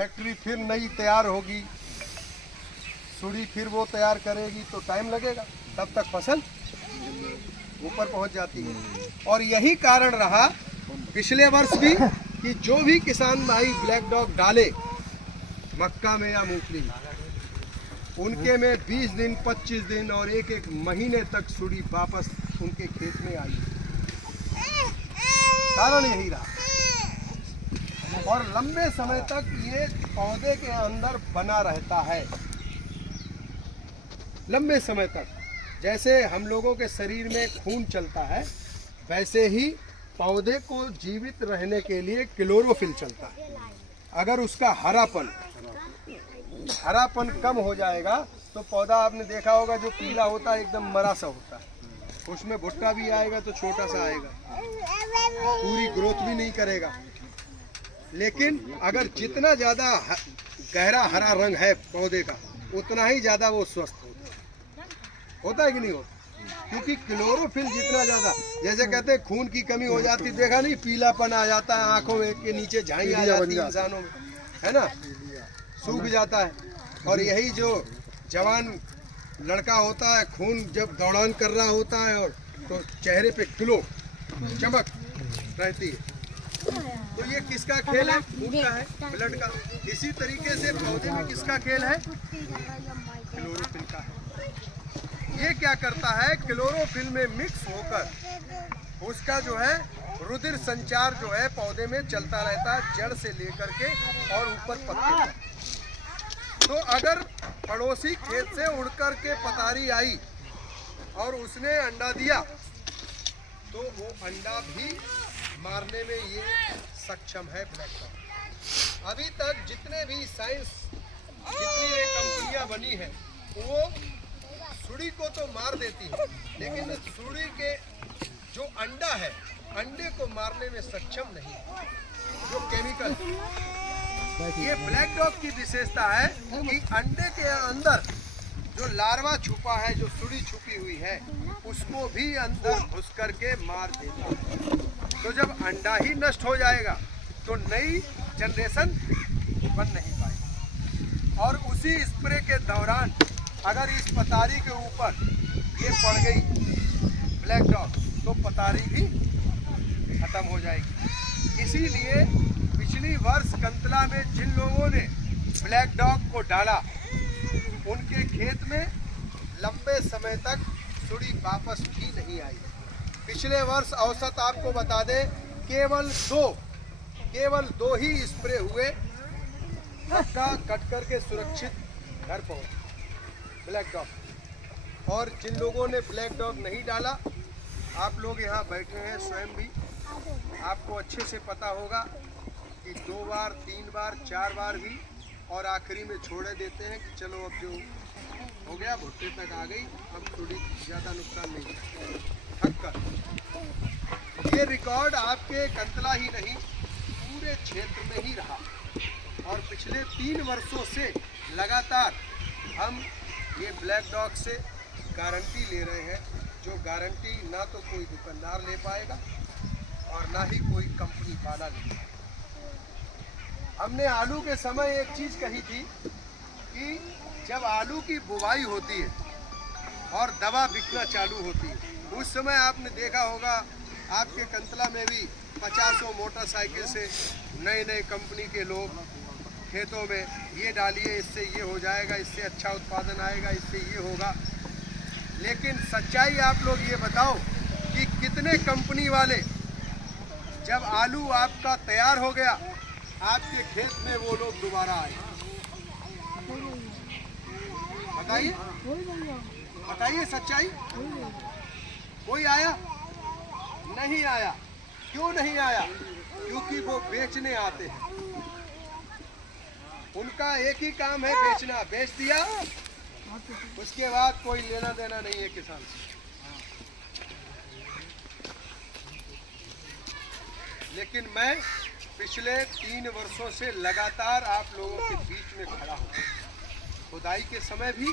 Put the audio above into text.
Factory फिर नई तैयार होगी, सुड़ी फिर वो तैयार करेगी तो टाइम लगेगा, तब तक फसल ऊपर पहुंच जाती है। और यही कारण रहा पिछले वर्ष भी कि जो भी किसान भाई ब्लैक डॉग डाले मक्का में या मूंगफली में, उनके में 20 दिन 25 दिन और एक एक महीने तक सुड़ी वापस उनके खेत में आई। कारण यही रहा और लंबे समय तक ये पौधे के अंदर बना रहता है। लंबे समय तक जैसे हम लोगों के शरीर में खून चलता है, वैसे ही पौधे को जीवित रहने के लिए क्लोरोफिल चलता है। अगर उसका हरापन कम हो जाएगा तो पौधा आपने देखा होगा जो पीला होता है एकदम मरा सा होता है, उसमें भुट्टा भी आएगा तो छोटा सा आएगा, पूरी ग्रोथ भी नहीं करेगा। लेकिन अगर जितना ज़्यादा गहरा हरा रंग है पौधे का, उतना ही ज़्यादा वो स्वस्थ होता है कि नहीं होता? क्योंकि क्लोरोफिल जितना ज़्यादा, जैसे कहते हैं खून की कमी हो जाती, देखा नहीं, पीलापन आ जाता है आंखों में के नीचे, झाई आ जाती है इंसानों में, है ना, सूख जाता है। और यही जो जवान लड़का होता है, खून जब दौड़ान कर रहा होता है और तो चेहरे पे ग्लो, चमक रहती है। तो ये किसका खेल है? खून का है, ब्लड का। इसी तरीके से पौधे में किसका खेल है? क्लोरोफिल का है। ये क्या करता है, क्लोरोफिल में मिक्स होकर उसका जो है रुधिर संचार जो है पौधे में चलता रहता है, जड़ से लेकर के और ऊपर पत्ते तक। तो अगर पड़ोसी खेत से उड़कर के पतारी आई और उसने अंडा दिया, तो वो अंडा भी मारने में ये सक्षम है ब्लैक डॉग। अभी तक जितने भी जितनी ये कंपनियां बनी है, वो सुड़ी को तो मार देती है, लेकिन सुड़ी के जो अंडा है, अंडे को मारने में सक्षम नहीं। जो केमिकल, ये ब्लैक डॉग की विशेषता है कि अंडे के अंदर जो लार्वा छुपा है, जो सुड़ी छुपी हुई है, उसको भी अंदर घुस करके मार देता है। तो जब अंडा ही नष्ट हो जाएगा तो नई जनरेशन बन नहीं पाएगी। और उसी स्प्रे के दौरान अगर इस पतारी के ऊपर ये पड़ गई ब्लैक डॉग, तो पतारी भी खत्म हो जाएगी। इसीलिए पिछली वर्ष कंतला में जिन लोगों ने ब्लैक डॉग को डाला, उनके खेत में लंबे समय तक सुड़ी वापस भी नहीं आई। पिछले वर्ष औसत आपको बता दें, केवल दो ही स्प्रे हुए, मक्का कट करके सुरक्षित घर पहुंचे ब्लैक डॉग। और जिन लोगों ने ब्लैक डॉग नहीं डाला, आप लोग यहाँ बैठे हैं, स्वयं भी आपको अच्छे से पता होगा कि 2 बार 3 बार 4 बार भी, और आखिरी में छोड़े देते हैं कि चलो अब जो हो गया भुट्टे तक आ गई, अब थोड़ी ज़्यादा नुकसान नहीं, थक कर। ये रिकॉर्ड आपके कंतला ही नहीं, पूरे क्षेत्र में ही रहा। और पिछले 3 वर्षों से लगातार हम ये ब्लैक डॉग से गारंटी ले रहे हैं, जो गारंटी ना तो कोई दुकानदार ले पाएगा और ना ही कोई कंपनी वाला ले पाएगा। हमने आलू के समय एक चीज़ कही थी कि जब आलू की बुवाई होती है और दवा बिकना चालू होती है, उस समय आपने देखा होगा आपके कंतला में भी 50 मोटरसाइकिल से नए कंपनी के लोग खेतों में, ये डालिए इससे ये हो जाएगा, इससे अच्छा उत्पादन आएगा, इससे ये होगा। लेकिन सच्चाई आप लोग ये बताओ कि कितने कंपनी वाले जब आलू आपका तैयार हो गया आपके खेत में वो लोग दोबारा आए? बताइए सच्चाई। कोई आया? नहीं आया। क्यों नहीं आया? क्योंकि वो बेचने आते हैं, उनका एक ही काम है बेचना। बेच दिया, उसके बाद कोई लेना देना नहीं है किसान से। लेकिन मैं पिछले 3 वर्षों से लगातार आप लोगों के बीच में खड़ा हूँ। खुदाई के समय भी